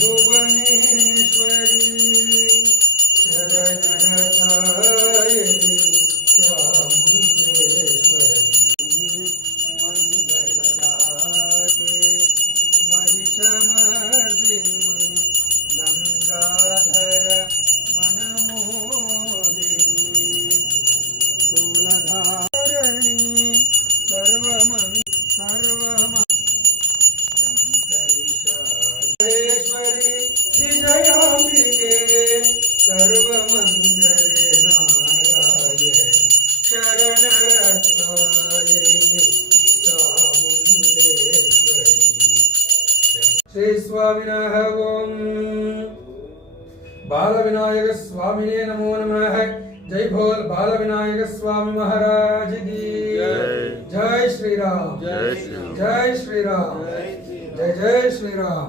भुवनेश्वरी शरणदायिनी चामुण्डेश्वरी मंगलदाते महिषमर्दिनी गंगाधर मनमोदिनी शूलधारिणी सर्वमंगलेश्वरी विजयाम्बिके सर्वमंगले नारायणी शरणरक्षायै चामुण्डेश्वरी। श्री स्वामिनः ओम बालविनायक स्वामिने नमो नमः। जय बोल बालविनायक स्वामी महाराज की जय श्री राम, जय श्री राम, जय जय श्री राम।